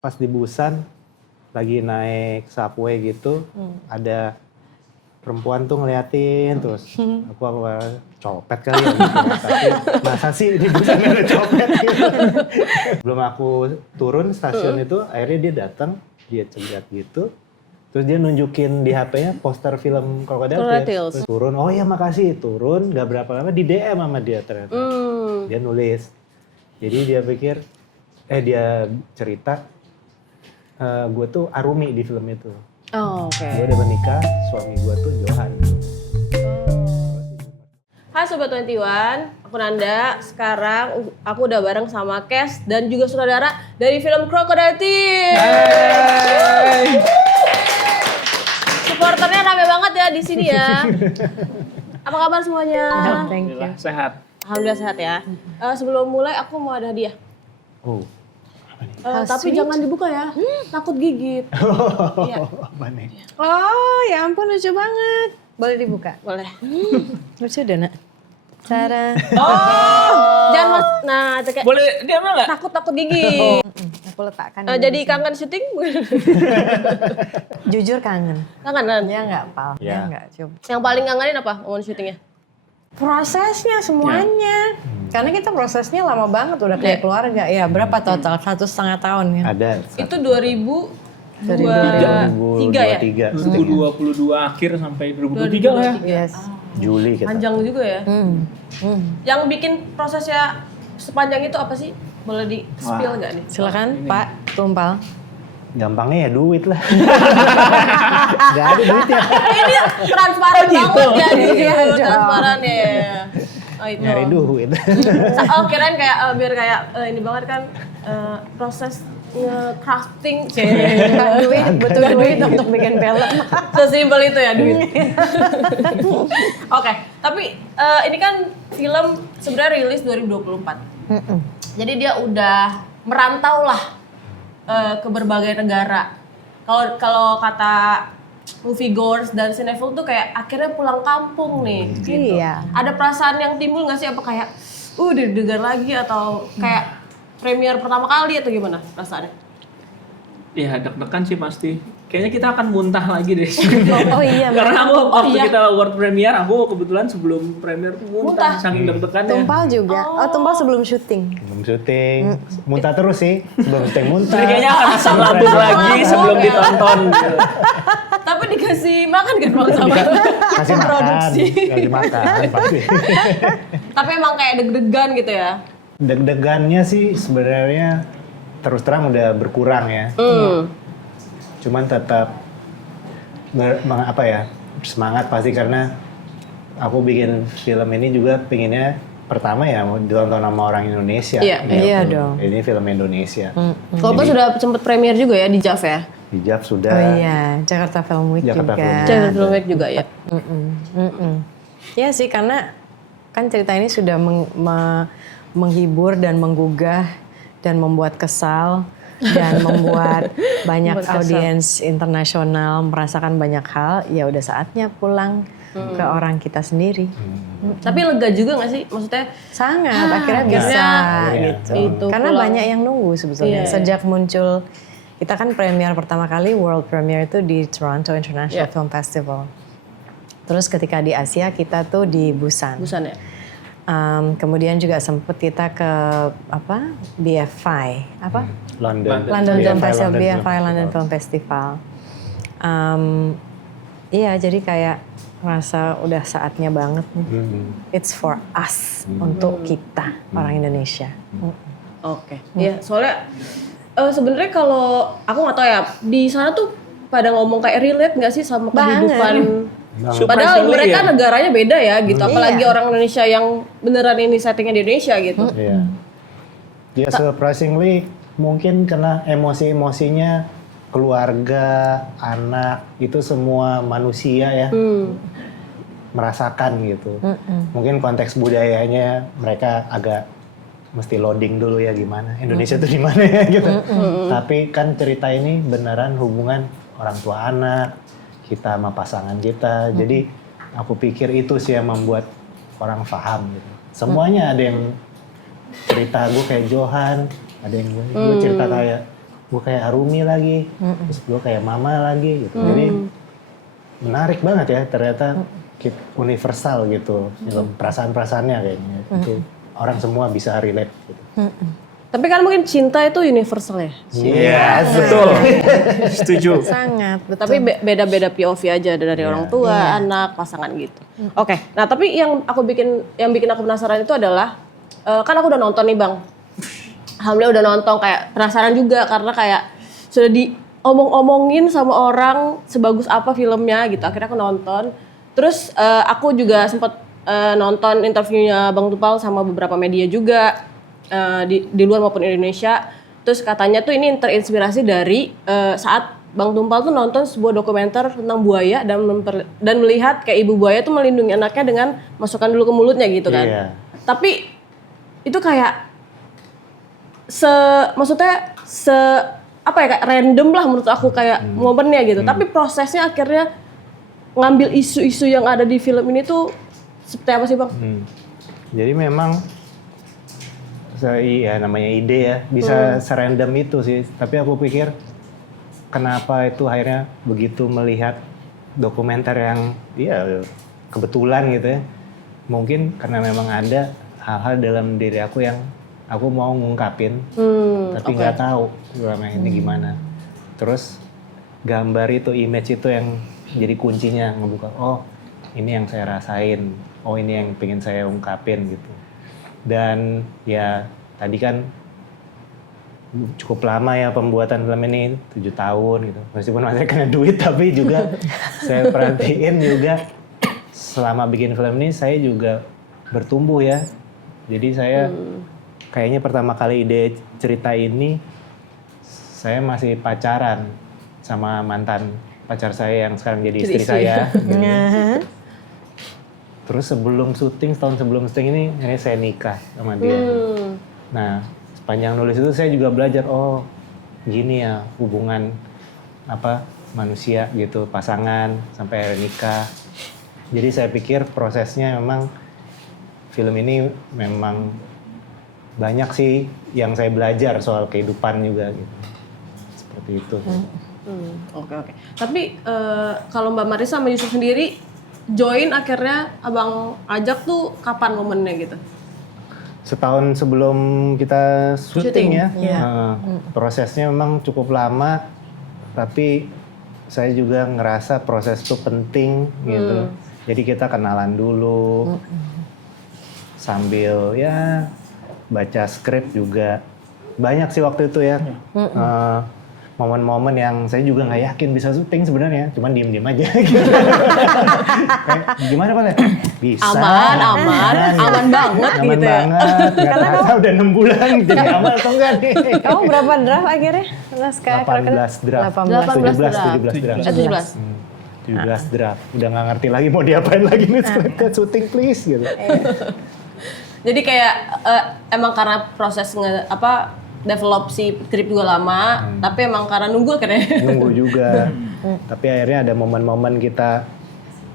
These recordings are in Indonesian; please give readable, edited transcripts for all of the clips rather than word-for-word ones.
Pas di Busan lagi naik subway gitu, ada perempuan tuh ngeliatin terus aku copet kali ya gitu. Tapi masa sih di Busan ada copet gitu. Belum aku turun stasiun itu, akhirnya dia datang, dia cegat gitu. Terus dia nunjukin di HP-nya poster film Crocodile Tears. Terus turun, oh ya makasih. Turun, gak berapa lama di DM sama dia ternyata. Dia nulis. Jadi dia pikir, dia cerita, gue tuh Arumi di film itu. Oh, oke. Gue udah menikah, suami gue tuh Johan. Hai Sobat 21, aku Nanda. Sekarang aku udah bareng sama Kes dan juga saudara dari film Crocodile Tears. Supporternya rame banget ya di sini ya. Apa kabar semuanya? Alhamdulillah sehat. Alhamdulillah sehat ya. Sebelum mulai aku mau ada hadiah. Oh. Tapi jangan dibuka ya, takut gigit. Iya. Apa nih? Oh ya ampun lucu banget. Boleh dibuka? Boleh. Lucu deh nak. Cara. Jangan mas. Nah, kayak Boleh diam nggak? takut gigit. Aku letakkan. Jadi kangen syuting? Jujur kangen. Kangenan. Ya nggak pal. Ya. Ya nggak coba. Yang paling kangenin apa momen syutingnya? Prosesnya semuanya. Karena kita prosesnya lama banget udah kayak keluarga. Ya berapa total? 1,5 tahun ya. Ada. Itu 2023 ya? 2022 akhir sampai 2023 lah ya. Yes. Juli kita. Panjang juga ya. Yang bikin prosesnya sepanjang itu apa sih? Boleh di spill nggak nih? Silakan Pak Tumpal. Gampangnya ya duit lah. Gak ada duit ya. Ini transparan banget ya di Iya dong. transparan ya. Oh itu. Nyari duit. Oh kirain kayak biar kayak ini banget kan proses nge-crafting. Duit, butuh duit untuk bikin film. Sesimpel itu ya duit. Oke, tapi ini kan film sebenarnya rilis 2024. Jadi dia udah merantau lah ke berbagai negara. Kalau kata moviegoers dan cinephile tuh kayak akhirnya pulang kampung nih. Gitu. Iya. Ada perasaan yang timbul nggak sih apa kayak deg-degan lagi atau kayak premier pertama kali atau gimana perasaannya? Ya deg-degan sih pasti. Kayaknya kita akan muntah lagi deh. Oh iya. Karena aku waktu kita world premiere, aku kebetulan sebelum premiere tuh muntah. Saking deg-degannya. Tumpal juga. Oh Tumpal sebelum syuting. Belum syuting. Muntah terus sih. Sebelum syuting muntah. Jadi kayaknya akan asam lambung lagi sebelum ditonton. Gitu. Tapi dikasih makan kan bang sama Kasih makan. produksi. Kasih makan pasti. Tapi emang kayak deg-degan gitu ya. Deg-degannya sih sebenarnya terus terang udah berkurang ya. Cuman tetap semangat pasti karena aku bikin film ini juga pengennya pertama ya mau ditonton sama orang Indonesia. Iya, gitu. iya dong. Ini film Indonesia. Walaupun sudah sempet premier juga ya di JAV ya. Hijab sudah. Oh iya, Jakarta Film Week Jakarta juga. Film Week. Jakarta Film Week juga ya. Iya sih karena kan cerita ini sudah menghibur dan menggugah dan membuat kesal dan membuat banyak audiens internasional merasakan banyak hal. Ya udah saatnya pulang ke orang kita sendiri. Tapi lega juga nggak sih? Maksudnya Sangat akhirnya bisa gitu. itu Karena pulang. banyak yang nunggu sebetulnya. Iya. Sejak muncul kita kan premier pertama kali world premiere itu di Toronto International Iya. Film Festival. Terus ketika di Asia kita tuh di Busan. Busan ya. Kemudian juga sempet kita ke BFI London Film Festival, London BFI London Film Festival. Iya jadi kayak rasa udah saatnya banget nih. It's for us untuk kita orang Indonesia. Oke. Iya, soalnya sebenarnya kalau aku nggak tahu ya di sana tuh pada ngomong kayak relate nggak sih sama kehidupan. Padahal Surprisingly mereka ya. negaranya beda ya gitu. Apalagi Iya. orang Indonesia yang beneran ini settingnya di Indonesia gitu. Iya. Ya surprisingly mungkin karena emosi-emosinya keluarga, anak itu semua manusia ya merasakan gitu. Mungkin konteks budayanya mereka agak mesti loading dulu ya gimana Indonesia tuh di mana ya gitu. Tapi kan cerita ini beneran hubungan orang tua anak kita sama pasangan kita. Jadi aku pikir itu sih yang membuat orang paham gitu. Semuanya ada yang cerita gue kayak Johan, ada yang gue cerita kayak gue kayak Arumi lagi, terus gue kayak Mama lagi gitu. Jadi menarik banget ya ternyata universal gitu film perasaan-perasaannya kayaknya. Itu orang semua bisa relate gitu. Tapi kan mungkin cinta itu universal ya. Yes, Betul. Setuju. Sangat, betul. Tapi beda-beda POV aja dari orang tua, anak, pasangan gitu. Oke. Nah, tapi yang bikin aku penasaran itu adalah kan aku udah nonton nih, Bang. Alhamdulillah udah nonton, kayak penasaran juga karena kayak sudah diomong-omongin sama orang sebagus apa filmnya gitu. Akhirnya aku nonton. Terus aku juga sempat nonton interviewnya Bang Tupal sama beberapa media juga di luar maupun Indonesia. Terus katanya tuh ini terinspirasi dari saat Bang Tumpal tuh nonton sebuah dokumenter tentang buaya dan melihat kayak ibu buaya tuh melindungi anaknya dengan masukkan dulu ke mulutnya gitu kan. Iya. Tapi itu kayak maksudnya apa ya, kayak random lah menurut aku kayak momennya gitu. Tapi prosesnya akhirnya ngambil isu-isu yang ada di film ini tuh seperti apa sih, Bang? Jadi memang iya namanya ide ya, bisa serandom itu sih. Tapi aku pikir kenapa itu akhirnya begitu melihat dokumenter yang ya kebetulan gitu ya. Mungkin karena memang ada hal-hal dalam diri aku yang aku mau ngungkapin, tapi nggak tahu selama ini gimana. Terus gambar itu, image itu yang jadi kuncinya ngebuka. Oh, ini yang saya rasain. Oh, ini yang pengen saya ungkapin gitu. Dan ya tadi kan cukup lama ya pembuatan film ini, 7 tahun gitu. Meskipun masih kena duit, tapi juga saya perhatiin juga selama bikin film ini saya juga bertumbuh ya. Jadi saya kayaknya pertama kali ide cerita ini saya masih pacaran sama mantan pacar saya yang sekarang jadi istri saya. Gitu. Terus setahun sebelum syuting ini saya nikah sama dia. Nah, sepanjang nulis itu saya juga belajar, oh gini ya hubungan manusia gitu, pasangan sampai akhirnya nikah. Jadi saya pikir prosesnya memang film ini memang banyak sih yang saya belajar soal kehidupan juga gitu. Seperti itu. Oke. Tapi kalau Mbak Marissa sama Yusuf sendiri join akhirnya Abang ajak tuh kapan momennya gitu? Setahun sebelum kita syuting ya. Yeah. Prosesnya memang cukup lama, tapi saya juga ngerasa proses itu penting gitu. Jadi kita kenalan dulu, sambil ya baca skrip juga. Banyak sih waktu itu ya. Momen-momen yang saya juga nggak yakin bisa syuting sebenarnya, cuman diem-diem aja gitu. Kayak, gimana Pak? Bisa. Aman banget Aman gitu ya. banget. Nggak terasa udah 6 bulan jadi aman atau enggak nih. Kamu berapa draft akhirnya? 18 draft. 17 draft. 17 draft. Udah nggak ngerti lagi mau diapain lagi nih skripnya, syuting please gitu. Jadi kayak emang karena proses develop si skrip juga lama, tapi emang karena nunggu akhirnya. Nunggu juga. Tapi akhirnya ada momen-momen kita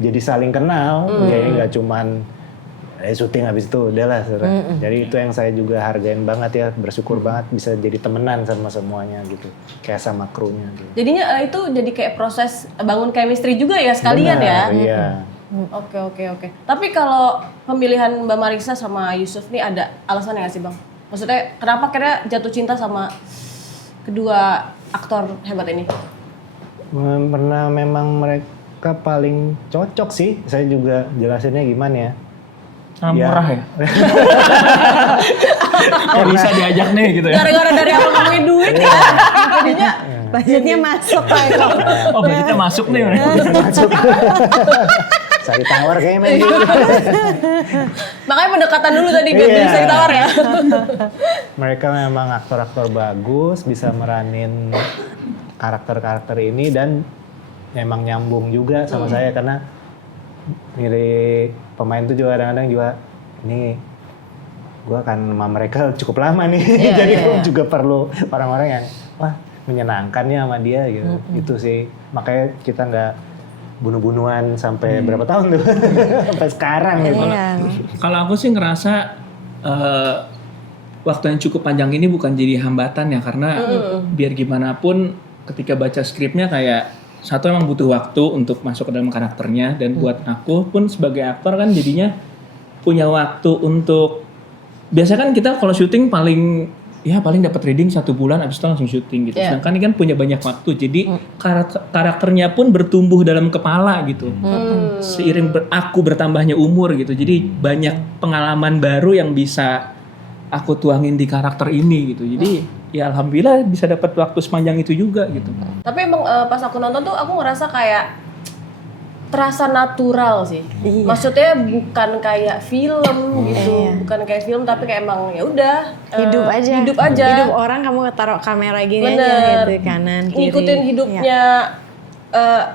jadi saling kenal. Kayaknya nggak cuman syuting habis itu udahlah. Jadi itu yang saya juga hargain banget ya, bersyukur banget bisa jadi temenan sama semuanya gitu. Kayak sama krunya gitu. Jadinya itu jadi kayak proses bangun chemistry juga ya sekalian. Benar, ya. Iya. Oke. Tapi kalau pemilihan Mbak Marissa sama Yusuf nih ada alasannya nggak sih Bang? Maksudnya kenapa kira jatuh cinta sama kedua aktor hebat ini? Karena memang mereka paling cocok sih. Saya juga jelasinnya gimana ya. Murah ya? Bisa diajak nih gitu ya? Gara-gara dari awal ngomongin duit ya. Jadinya Budgetnya masuk Pak. Oh budgetnya masuk nih. Masuk. Saya ditawar kayaknya. makanya pendekatan dulu tadi biar bisa ditawar ya. Mereka memang aktor-aktor bagus, bisa meranin karakter-karakter ini dan memang nyambung juga sama saya karena milih pemain tuh juga kadang-kadang juga ini gue kan sama mereka cukup lama nih, jadi gue juga perlu orang-orang yang menyenangkannya sama dia gitu. Itu sih makanya kita nggak bunuh-bunuhan sampai berapa tahun tuh sampai sekarang gitu. Kalau aku sih ngerasa waktu yang cukup panjang ini bukan jadi hambatan ya, karena biar gimana pun ketika baca skripnya kayak satu emang butuh waktu untuk masuk ke dalam karakternya, dan buat aku pun sebagai aktor kan jadinya punya waktu untuk, biasanya kan kita kalau syuting paling dapat reading 1 bulan abis itu langsung syuting gitu. Sedangkan ini kan punya banyak waktu, jadi karakternya pun bertumbuh dalam kepala gitu. Seiring aku bertambahnya umur gitu, jadi banyak pengalaman baru yang bisa aku tuangin di karakter ini gitu. Jadi ya alhamdulillah bisa dapat waktu sepanjang itu juga gitu. Tapi emang pas aku nonton tuh aku ngerasa kayak terasa natural sih. Maksudnya bukan kayak film gitu, bukan kayak film tapi kayak emang ya udah Hidup aja. Hidup orang kamu taruh kamera gini aja gitu, kanan kiri. Ngikutin hidupnya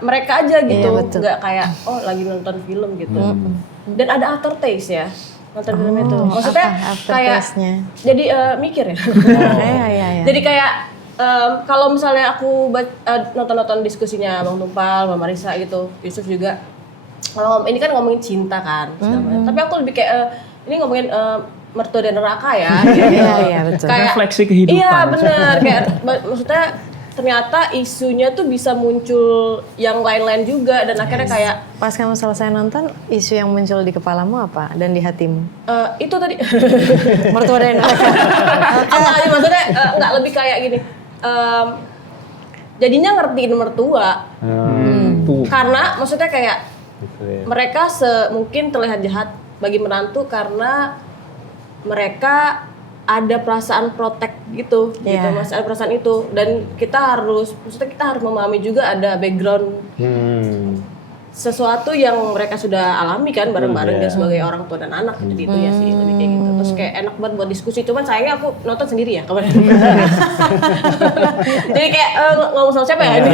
mereka aja gitu, betul. nggak kayak lagi nonton film gitu. Dan ada aftertaste ya nonton film itu. Maksudnya kayak jadi mikir ya. Iya. Jadi kayak kalau misalnya aku nonton diskusinya Bang Tumpal, Mbak Marisa gitu, Yusuf juga. Kalau ini kan ngomongin cinta kan, tapi aku lebih kayak ini ngomongin mertua dan neraka ya. Iya betul. Kayak refleksi kehidupan. Iya benar, kayak maksudnya ternyata isunya tuh bisa muncul yang lain-lain juga dan akhirnya kayak pas kamu selesai nonton, isu yang muncul di kepalamu apa dan di hatimu? Itu tadi Mertua dan neraka. maksudnya nggak lebih kayak gini. Jadinya ngertiin mertua. Karena maksudnya kayak Gitu ya. mereka mungkin terlihat jahat bagi menantu karena mereka ada perasaan protek gitu, masih ada perasaan itu, dan kita harus memahami juga ada background sesuatu yang mereka sudah alami kan bareng-bareng dia sebagai orang tua dan anak, jadi itu ya sih lebih kayak gitu. Terus kayak enak banget buat diskusi, cuman sayangnya aku nonton sendiri ya kemarin. Jadi kayak ngomong sama siapa ya ini?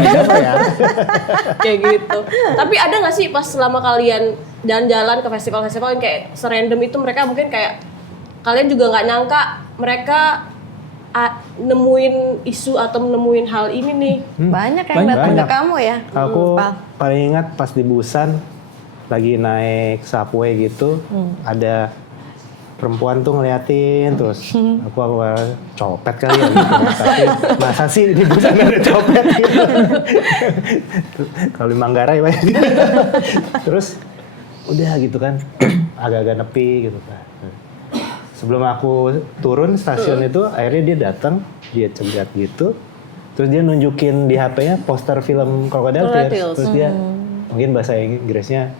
Kayak gitu. Tapi ada nggak sih pas selama kalian jalan-jalan ke festival-festival yang kayak serandom itu, mereka mungkin kayak kalian juga nggak nyangka mereka nemuin isu atau nemuin hal ini nih? Banyak yang datang ke kamu ya. Aku paling ingat pas di Busan lagi naik subway gitu, ada perempuan tuh ngeliatin terus aku copet kali ya gitu. Tapi masa sih di Busan ada copet gitu. Kalau di Manggarai banyak. Terus udah gitu kan agak-agak nepi gitu kan. Sebelum aku turun stasiun itu, akhirnya dia datang, dia cegat gitu, terus dia nunjukin di HP-nya poster film Crocodile Tears. Terus dia mungkin bahasa Inggrisnya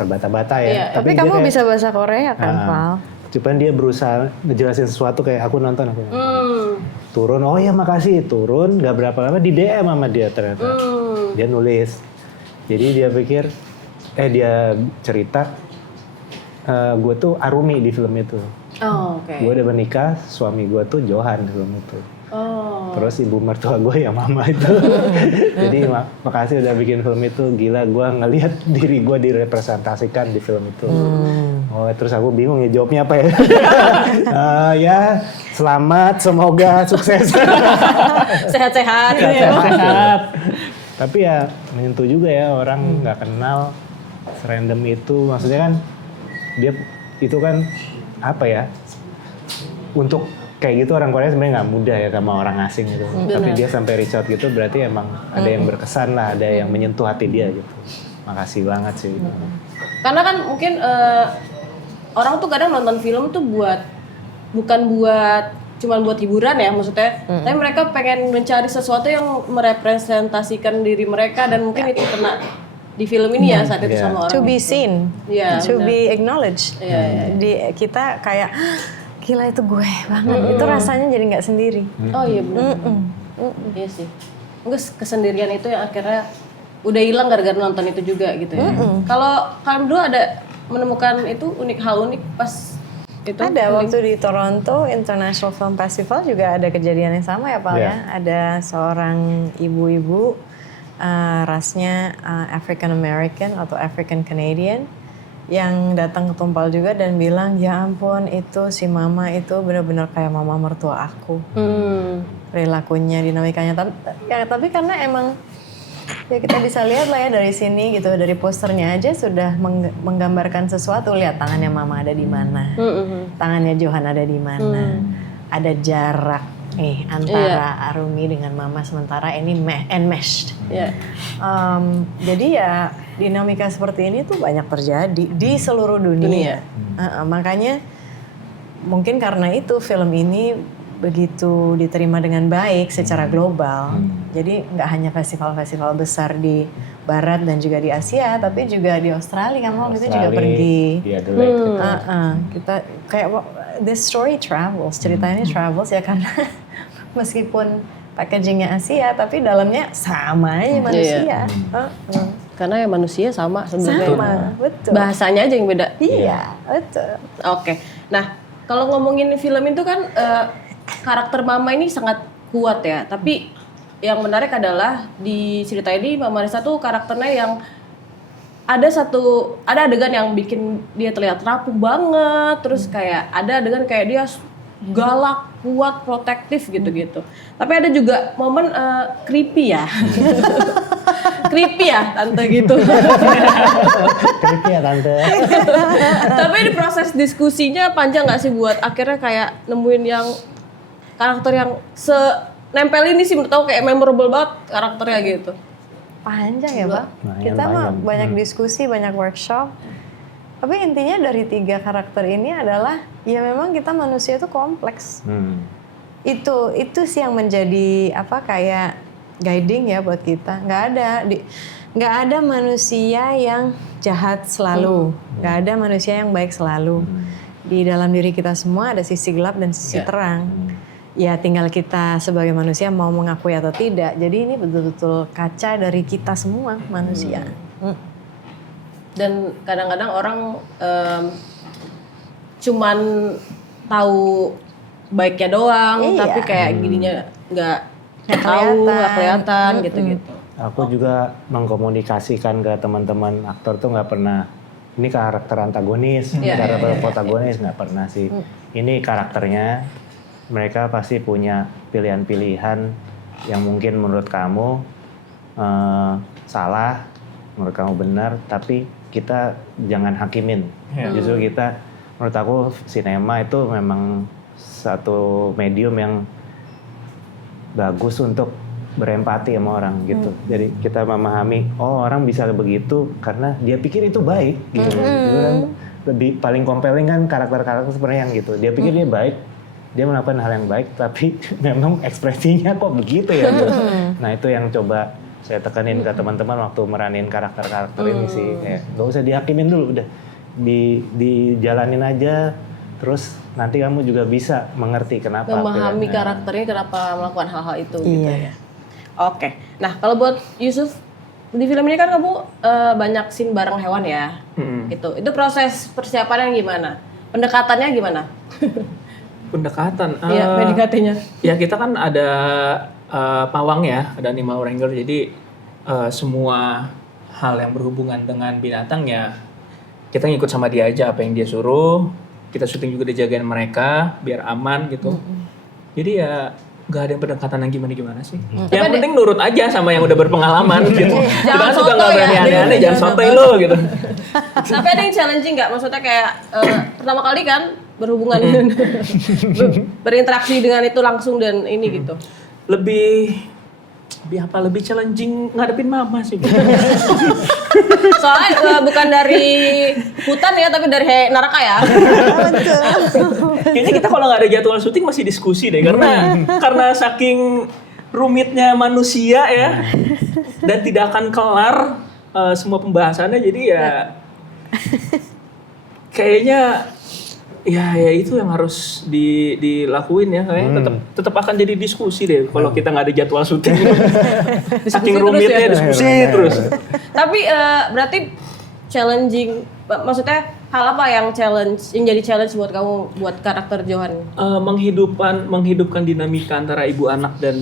terbata-bata ya. Tapi kamu bisa bahasa Korea kan, Val? Cuman dia berusaha ngejelasin sesuatu kayak aku nonton. Turun, oh ya makasih, turun, gak berapa lama di DM sama dia ternyata. Dia nulis. Jadi dia pikir, dia cerita, gue tuh Arumi di film itu. Gue udah menikah, suami gue tuh Johan di film itu. Terus ibu mertua gue ya mama itu. Jadi makasih udah bikin film itu. Gila, gue ngelihat diri gue direpresentasikan di film itu. Terus aku bingung ya jawabnya apa ya. Ya selamat, semoga sukses. Sehat-sehat. Tapi ya menyentuh juga ya, orang nggak kenal serandom itu. Maksudnya kan dia itu kan apa ya, untuk kayak gitu orang Korea sebenarnya nggak mudah ya sama orang asing gitu. Tapi dia sampai reach out gitu berarti emang ada yang berkesan lah, ada yang menyentuh hati dia gitu. Makasih banget sih. Karena kan mungkin orang tuh kadang nonton film tuh bukan cuman buat hiburan ya maksudnya, tapi mereka pengen mencari sesuatu yang merepresentasikan diri mereka dan mungkin itu kena di film ini ya saat itu sama orang. To be seen, to be acknowledged. Kita kayak gila itu gue banget, itu rasanya jadi nggak sendiri. Oh iya benar. Iya sih. Enggak, kesendirian itu yang akhirnya udah hilang gara-gara nonton itu juga gitu ya. Kalau kalian dulu ada menemukan itu hal unik pas itu? Ada waktu di Toronto International Film Festival juga ada kejadian yang sama ya Pak ya. Ada seorang ibu-ibu rasnya African American atau African Canadian yang datang ke Tumpal juga dan bilang, ya ampun itu si mama itu benar-benar kayak mama mertua aku. Perilakunya, dinamikanya. Tapi karena emang Ya kita bisa lihat lah ya dari sini gitu, dari posternya aja sudah menggambarkan sesuatu. Lihat tangannya Mama ada di mana, tangannya Johan ada di mana, ada jarak nih antara Arumi dengan Mama, sementara ini enmeshed. Jadi ya dinamika seperti ini tuh banyak terjadi di seluruh dunia. Makanya mungkin karena itu film ini begitu diterima dengan baik secara global. Jadi nggak hanya festival-festival besar di Barat dan juga di Asia, tapi juga di Australia. Kamu waktu itu juga pergi. Di Adelaide. Kita kayak this story travels, cerita ini travels ya, karena meskipun packagingnya Asia, tapi dalamnya sama aja manusia. Karena ya manusia sama sebenarnya. Sama, betul. Bahasanya aja yang beda. Iya, betul. Oke. Nah, kalau ngomongin film itu kan karakter Mama ini sangat kuat ya. Tapi yang menarik adalah di cerita ini Mama Risa tuh karakternya yang ada adegan yang bikin dia terlihat rapuh banget. Terus kayak ada adegan kayak dia galak, kuat, protektif gitu-gitu. Tapi ada juga momen creepy ya. Creepy ya tante gitu. Creepy ya tante. Tapi di proses diskusinya panjang nggak sih buat akhirnya kayak nemuin yang karakter yang nempel ini sih, menurut aku kayak memorable banget karakternya gitu. Panjang ya, Pak. Lumayan Kita mah panjang. banyak diskusi, banyak workshop. Tapi intinya dari 3 karakter ini adalah ya memang kita manusia itu kompleks. Itu sih yang menjadi kayak guiding ya buat kita. Nggak ada manusia yang jahat selalu. Nggak ada manusia yang baik selalu. Di dalam diri kita semua ada sisi gelap dan sisi terang. Ya tinggal kita sebagai manusia mau mengakui atau tidak. Jadi ini betul-betul kaca dari kita semua manusia. Dan kadang-kadang orang cuman tahu baiknya doang, tapi kayak gininya nggak tahu, nggak kelihatan gitu-gitu. Aku juga mengkomunikasikan ke teman-teman aktor tuh nggak pernah ini karakter antagonis, karakter protagonis, nggak pernah sih. Ini karakternya, mereka pasti punya pilihan-pilihan yang mungkin menurut kamu salah, menurut kamu benar, tapi kita jangan hakimin. Justru kita, menurut aku sinema itu memang satu medium yang bagus untuk berempati sama orang gitu. Jadi kita memahami, oh orang bisa begitu karena dia pikir itu baik gitu. Itu kan lebih paling compelling kan karakter-karakter seperti yang gitu. Dia pikir dia baik, dia melakukan hal yang baik, tapi memang ekspresinya kok begitu ya. Gitu. Nah itu yang coba saya tekanin ke teman-teman waktu meranin karakter-karakter ini sih. Kayak gak usah dihakimin dulu, udah dijalanin aja. Terus nanti kamu juga bisa mengerti kenapa. Memahami karakternya kenapa melakukan hal-hal itu gitu ya. Oke, nah kalau buat Yusuf, di film ini kan kamu banyak scene bareng hewan ya, gitu. Itu proses persiapannya gimana? Pendekatannya gimana? Pendekatan? Iya, PDKT-nya. Ya kita kan ada pawang ya, ada animal wrangler, jadi semua hal yang berhubungan dengan binatang ya kita ngikut sama dia aja, apa yang dia suruh. Kita syuting juga dijagain mereka biar aman gitu. Jadi ya nggak ada yang pendekatan yang gimana-gimana sih. Yang penting nurut aja sama yang udah berpengalaman gitu. Jangan suka nggak berani aneh-aneh, jangan sotoy lo gitu. Tapi ada yang challenging nggak? Maksudnya kayak pertama kali kan berhubungan berinteraksi dengan itu langsung dan ini gitu. Lebih challenging ngadepin mama sih. Soalnya bukan dari hutan ya, tapi dari neraka ya. Kayaknya kita kalau nggak ada jadwal syuting masih diskusi deh, karena saking rumitnya manusia ya, dan tidak akan kelar semua pembahasannya, jadi ya kayaknya ya itu yang harus dilakuin ya, kayaknya tetap akan jadi diskusi deh kalau kita nggak ada jadwal syuting. Saking rumitnya diskusi terus. Tapi berarti challenging, maksudnya hal apa yang jadi challenge buat kamu, buat karakter Johan? Menghidupkan dinamika antara ibu anak dan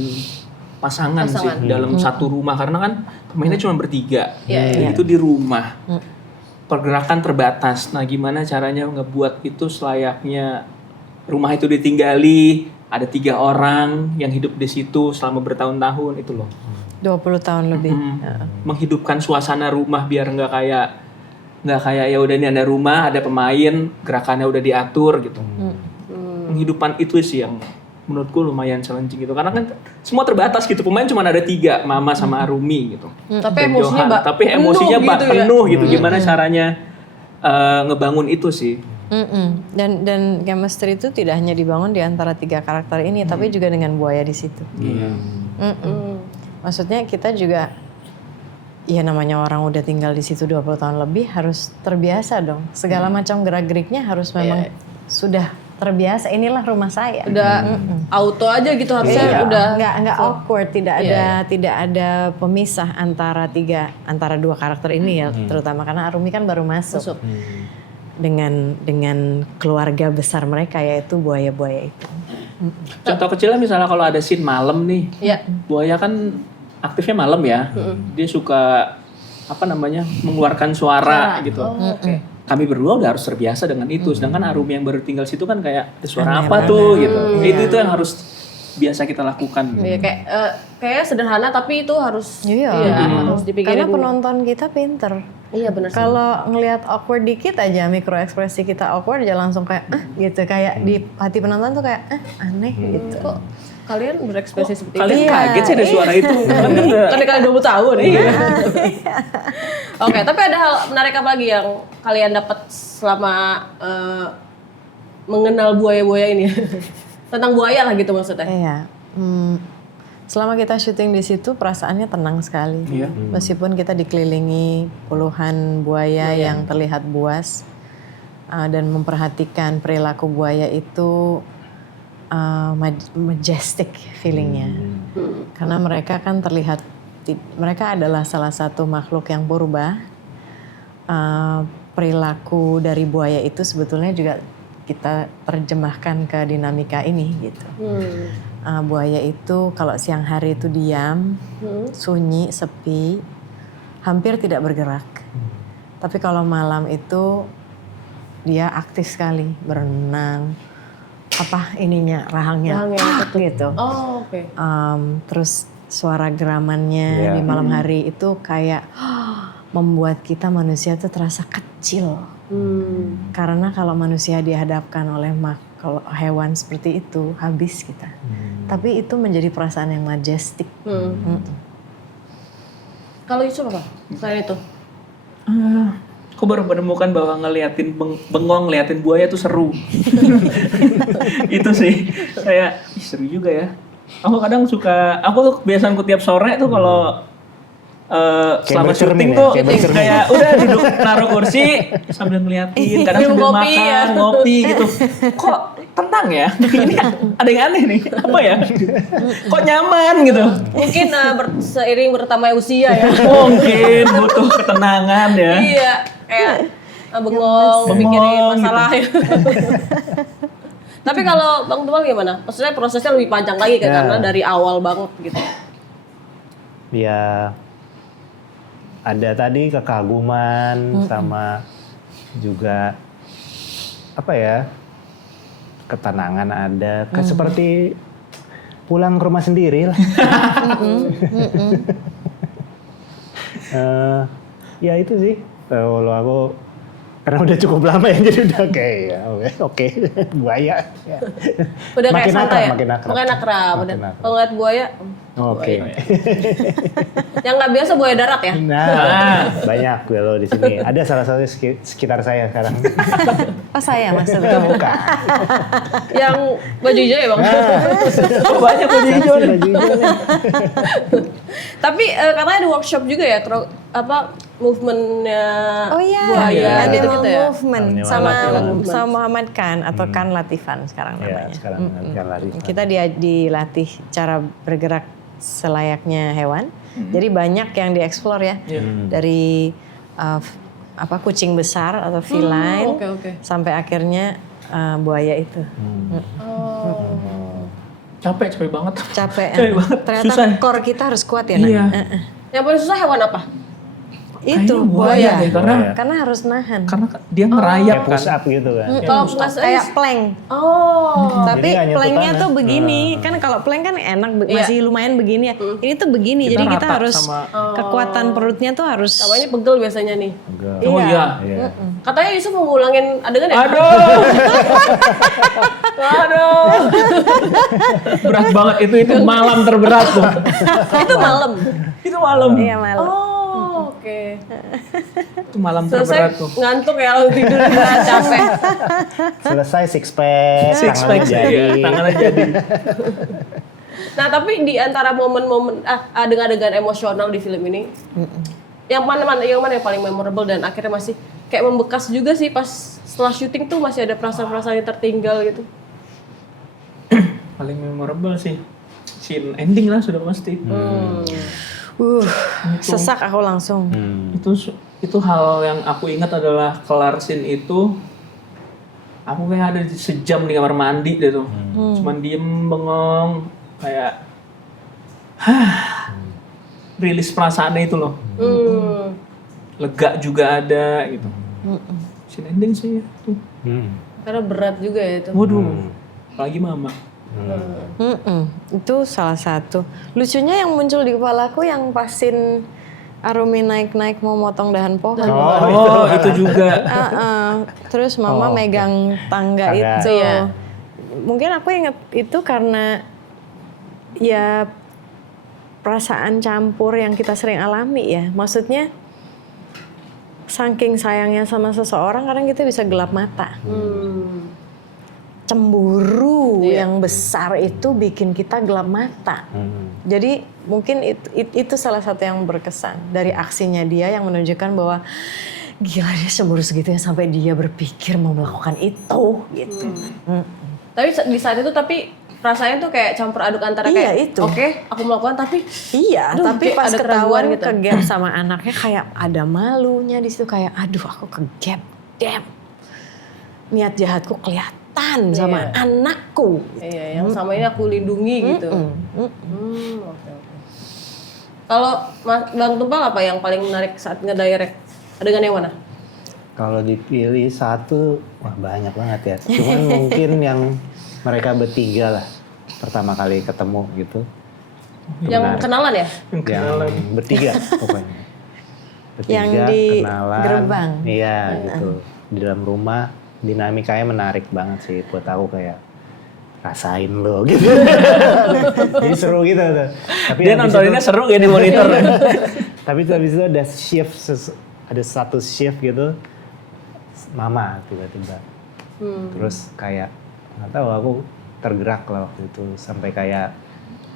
pasangan. Sih dalam satu rumah, karena kan pemainnya cuma bertiga, itu di rumah. Pergerakan terbatas. Nah, gimana caranya ngebuat itu selayaknya rumah itu ditinggali, ada 3 orang yang hidup di situ selama bertahun-tahun itu loh. 20 tahun lebih. Menghidupkan suasana rumah biar nggak kayak ya udah ini ada rumah, ada pemain, gerakannya udah diatur gitu. Penghidupan itu sih yang menurutku lumayan challenging gitu, karena kan semua terbatas gitu, pemain cuma ada 3, Mama sama Arumi gitu. Tapi Dan emosinya Johan. Tapi emosinya penuh gitu ya. penuh gitu. Gimana caranya ngebangun itu sih? Dan chemistry itu tidak hanya dibangun di antara 3 karakter ini, tapi juga dengan Buaya di situ. Maksudnya kita juga, ya namanya orang udah tinggal di situ 20 tahun lebih harus terbiasa dong. Segala macam gerak-geriknya harus memang sudah terbiasa. Inilah rumah saya. Udah auto aja gitu harusnya udah nggak awkward, tidak ada pemisah antara 2 karakter ini ya, terutama karena Arumi kan baru masuk. Dengan keluarga besar mereka yaitu buaya-buaya itu. Contoh kecilnya misalnya kalau ada scene malam nih, Buaya kan aktifnya malam ya, dia suka mengeluarkan suara gitu. Kami berdua udah harus terbiasa dengan itu, sedangkan Arumi yang baru tinggal situ kan kayak ada suara apa tuh gitu. Itu yang harus biasa kita lakukan. Iya, kayak sederhana tapi itu harus harus dipikirin. Karena penonton kita pinter. Iya benar. Kalau ngelihat awkward dikit aja, mikro ekspresi kita awkward aja langsung kayak gitu, kayak di hati penonton tuh kayak aneh gitu. Kok kalian berekspresi seperti itu? Kalian kaget sih ada suara itu. Kan kalian 20 tahun. Oke, tapi ada hal menarik apa lagi yang kalian dapat selama mengenal buaya-buaya ini? Tentang buaya lah gitu maksudnya. Iya. Selama kita syuting di situ perasaannya tenang sekali. Meskipun kita dikelilingi puluhan buaya yang terlihat buas dan memperhatikan perilaku buaya itu majestic feelingnya. Karena mereka kan terlihat, mereka adalah salah satu makhluk yang purba. Perilaku dari buaya itu sebetulnya juga kita terjemahkan ke dinamika ini gitu. Buaya itu kalau siang hari itu diam, sunyi, sepi, hampir tidak bergerak. Tapi kalau malam itu dia aktif sekali, berenang, rahangnya gitu. Oh, oke. Terus suara geramannya di malam hari itu kayak membuat kita manusia itu terasa kecil. Karena kalau manusia dihadapkan oleh kalau hewan seperti itu habis kita. Tapi itu menjadi perasaan yang majestic. Kalau Yusuf apa? Selain itu? Aku baru menemukan bahwa ngeliatin bengong, ngeliatin buaya tuh seru. Itu sih kayak seru juga ya. Aku kadang aku kebiasaanku tiap sore tuh kalau selama syuting tuh kayak udah duduk naruh kursi sambil ngeliatin, kadang sambil makan, ngopi gitu. Kok tenang ya? Ini ada yang aneh nih. Apa ya? Kok nyaman gitu? Mungkin seiring bertambahnya usia ya. Mungkin butuh ketenangan ya. Iya, kayak bengong, mikirin masalah. Gitu. Tapi kalau Bang Tumal gimana? Maksudnya prosesnya lebih panjang lagi kan karena dari awal banget gitu. Ya ada tadi kekaguman sama juga ketenangan ada, seperti pulang ke rumah sendiri lah. Ya itu sih kalau aku karena udah cukup lama ya, jadi udah kayak oke, buaya. Ya. Udah kayak santai ya? Makin akrab. Kalau ngeliat buaya, oke. Yang nggak biasa buaya darat ya? Nah, banyak kalau di sini. Ada salah satu sekitar saya sekarang. Oh saya maksudnya. Bukan. Yang baju hijau ya Bang? Banyak baju hijau. Tapi katanya ada workshop juga ya, movementnya buaya ada gitu-gitu ya? movement sama Muhammad Khan atau Khan Latifan sekarang namanya. Ya, sekarang Khan Latifan. Kita dilatih cara bergerak selayaknya hewan. Jadi banyak yang dieksplor ya. Dari kucing besar atau feline sampai akhirnya buaya itu. Capek banget. Capek banget. Ternyata susah. core kita harus kuat ya. Iya. Yang paling susah hewan apa? itu Kayaknya buaya deh, karena harus nahan. karena dia ngerayap Kayak push up gitu kan. Kalau nggak Kayak plank. Tapi Jadi nggak nyentuh planknya tanah. tuh begini, kan kalau plank kan enak, masih lumayan begini ya. Ini tuh begini, Kita jadi kita rata harus sama- kekuatan perutnya tuh harus. Namanya pegel biasanya nih. Enggak. Oh iya. Iya. Katanya Yusuf mau ngulangin adegan ya? Aduh, Aduh. berat banget itu malam terberat tuh. Itu malam. Itu malam. Iya malu. Oh, oke. Itu malam terberat Selesai tuh. ngantuk ya kalau tidur udah capek. Selesai six pack, Six tangannya pack jadi. ya, tangannya jadi. Nah, tapi di antara momen-momen adegan-adegan emosional di film ini, yang mana yang paling memorable dan akhirnya masih kayak membekas juga sih pas setelah syuting tuh masih ada perasaan-perasaan yang tertinggal gitu. Paling memorable sih scene ending lah sudah pasti. Sesak aku langsung. Itu hal yang aku ingat adalah kelar scene itu aku kayak ada sejam di kamar mandi deh tuh. Cuman diem bengong kayak rilis perasaannya itu loh. Lega juga ada gitu. Scene ending sih itu. Karena berat juga ya itu. Waduh. Apalagi mama. Itu salah satu. Lucunya yang muncul di kepalaku yang pasin Arumi naik-naik mau motong dahan pohon. Oh, itu juga. Terus mama megang tangga itu. Iya. Mungkin aku inget itu karena ya perasaan campur yang kita sering alami ya. Maksudnya saking sayangnya sama seseorang kadang kita bisa gelap mata. Cemburu yang besar itu bikin kita gelap mata. Jadi mungkin itu salah satu yang berkesan dari aksinya dia yang menunjukkan bahwa gila dia cemburu segitunya sampai dia berpikir mau melakukan itu gitu. Tapi di saat itu rasanya tuh kayak campur aduk antara Iya, kayak itu. oke, aku melakukan tapi Iya, aduh, tapi kayak pas ada ketahuan keraguan gitu. kegap sama anaknya kayak ada malunya di situ kayak aduh aku kegap, damn. Niat jahatku kelihatan sama anakku. Iya, yang sama ini aku lindungi gitu. Oke. Kalau Bang Tumpal apa yang paling menarik saat ngedirect? Adegan yang mana? Kalau dipilih satu, wah banyak banget ya. Cuman mungkin yang mereka bertiga lah pertama kali ketemu gitu. Yang kenalan ya? Yang bertiga pokoknya. Bertiga, Yang di kenalan. gerbang. Iya gitu. Di dalam rumah dinamikanya menarik banget sih buat aku kayak rasain lo gitu. Jadi seru gitu tuh. Tapi Dia habis nontoninnya itu- seru ya di monitor. Tapi habis itu ada ada satu shift gitu. Mama tiba-tiba. Terus kayak nggak tahu aku tergerak lah waktu itu sampai kayak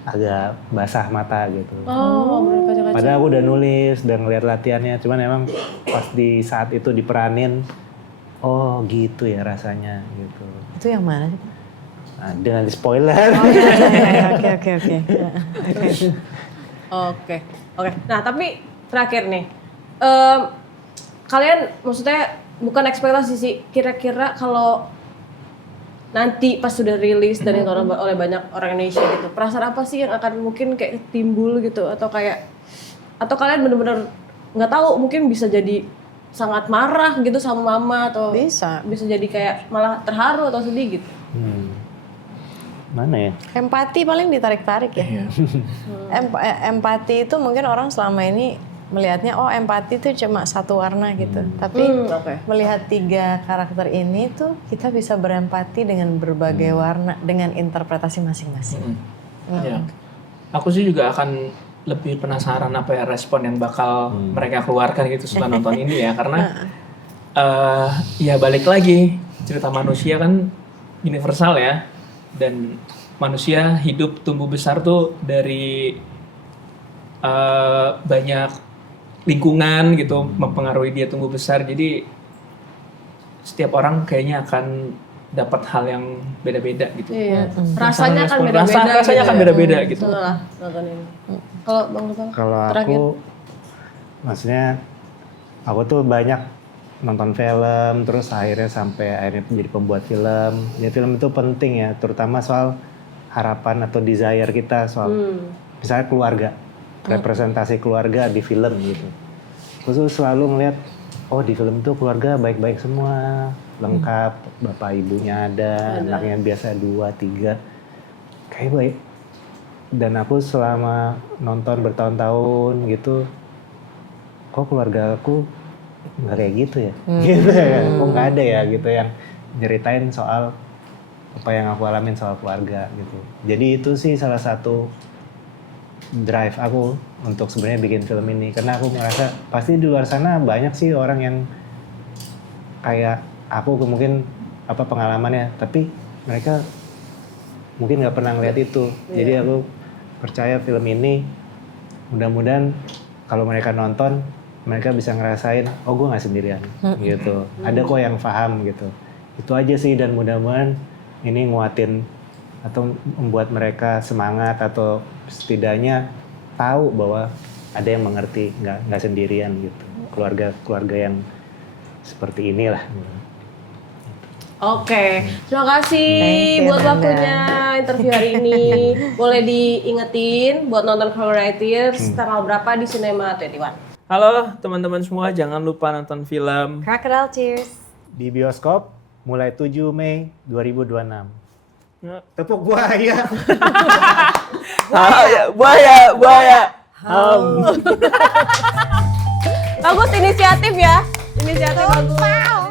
agak basah mata gitu. Oh, berkaca-kaca. Padahal aku udah nulis, udah ngeliat latihannya, cuman emang pas di saat itu diperanin, oh gitu ya rasanya gitu. Itu yang mana sih? Nah, dengan spoiler. Oke. Oke. Nah, tapi terakhir nih. Kalian maksudnya bukan ekspektasi sih, kira-kira kalau nanti pas sudah rilis dan ditonton oleh banyak orang Indonesia gitu, perasaan apa sih yang akan mungkin kayak timbul gitu atau kalian bener-bener nggak tahu mungkin bisa jadi sangat marah gitu sama mama atau Bisa. jadi kayak malah terharu atau sedih gitu. Mana ya? Empati paling ditarik-tarik ya. Empati itu mungkin orang selama ini melihatnya oh empati itu cuma satu warna gitu. Tapi Oke. melihat 3 karakter ini tuh kita bisa berempati dengan berbagai warna dengan interpretasi masing-masing. Ya. Aku sih juga akan lebih penasaran apa ya respon yang bakal mereka keluarkan gitu setelah nonton ini ya karena ya balik lagi cerita manusia kan universal ya dan manusia hidup tumbuh besar tuh dari banyak lingkungan gitu mempengaruhi dia tumbuh besar jadi setiap orang kayaknya akan dapat hal yang beda-beda gitu. Iya. Rasanya akan beda-beda. Rasanya akan beda-beda gitu. Setelah nonton ini. Kalau Bang Tumpal? Kalau terakhir. aku, maksudnya aku tuh banyak nonton film, terus akhirnya jadi pembuat film. Ya film itu penting ya, terutama soal harapan atau desire kita soal misalnya keluarga, representasi keluarga di film gitu. Aku tuh selalu ngeliat, oh di film itu keluarga baik-baik semua, lengkap, bapak ibunya ada, anaknya biasa 2, 3, kayak baik. Dan aku selama nonton bertahun-tahun gitu, kok keluarga aku nggak kayak gitu ya, gitu ya, kok nggak ada ya gitu yang nyeritain soal apa yang aku alamin soal keluarga gitu. Jadi itu sih salah satu drive aku untuk sebenarnya bikin film ini, karena aku merasa pasti di luar sana banyak sih orang yang kayak aku mungkin apa pengalamannya, tapi mereka mungkin nggak pernah ngeliat itu. Jadi aku percaya film ini mudah-mudahan kalau mereka nonton mereka bisa ngerasain, oh gue nggak sendirian gitu, ada kok yang paham gitu. Itu aja sih, dan mudah-mudahan ini nguatin atau membuat mereka semangat atau setidaknya tahu bahwa ada yang mengerti, nggak sendirian gitu. Keluarga yang seperti inilah. Oke, terima kasih Thank you, buat Nanda. waktunya interview hari ini. Boleh diingetin buat nonton Colorites tanggal berapa di Cinema 21? Halo teman-teman semua, jangan lupa nonton film Crocodile Tears. Di bioskop mulai 7 Mei 2026. Tepuk buaya. Buaya. Bagus inisiatif ya. Inisiatif bagus.